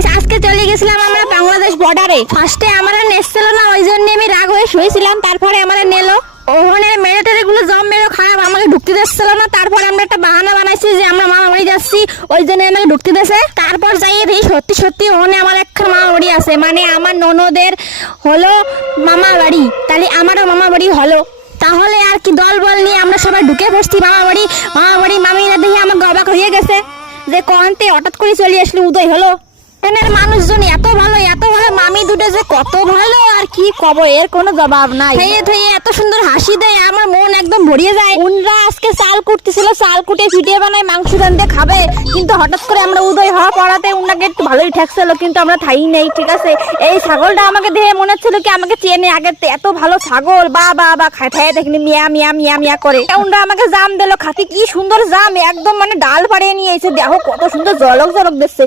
Guys আজকে চলে গেছিলাম আমরা বাংলাদেশ বর্ডারে। ফার্স্টে আমরা নেছিল না, ওই জন্য আমি রাগ হয়ে শুয়েছিলাম। তারপরে আমরা নেলো ওখানে মিলিটারি গুলো জম মেরে খারাপ আমাকে ঢুকতে দিচ্ছিল না। তারপরে আমরা একটা বাহানা বানাইছি যে আমরা মামা বাড়ি যাচ্ছি, ওই জন্য আমাকে ঢুকতে দিয়েছে। তারপর যাই দেখি সত্যি সত্যি ওখানে আমার একটা মামা বাড়ি আছে, মানে আমার ননদের হলো মামা বাড়ি, তাহলে আমারও মামা বাড়ি হলো। তাহলে আর কি দল বল নিয়ে আমরা সবাই ঢুকে বসছি মামা বাড়ি। মামিরা দেখে আমাকে অবাক হয়ে গেছে যে কন্তে হঠাৎ করে চলে আসলে উদয় হলো। এখানের মানুষজন এত ভালো মামি দুটো যে কত ভালো আর কি কব, এর কোনো জবাব নাই। থইয়ে এত সুন্দর হাসি দেয়, আমার মন একদম ভরিয়ে যায়। উনরা আজকে চাল কুটতেছিল, চাল কুটে ভিডিও বানায় মাংস রান্ধে খাবে, কিন্তু হঠাৎ করে আমরা উদয় হওয়া পড়াতে উনাকে একটু ভালোই ঠেকছিল, কিন্তু আমরা ঠাই নেই। ঠিক আছে, এই ছাগলটা আমাকে দেখে মনে হচ্ছিল কি আমাকে চেনে আগে, এত ভালো ছাগল বা খায় খায় দেখিনি মিয়া মিয়া মিয়া মিয়া করে। উনরা আমাকে জাম দিল খাতে, কি সুন্দর জাম, একদম মানে ডাল পাড়িয়ে নিয়ে এসে দেখো কত সুন্দর জলক জলক দিচ্ছে।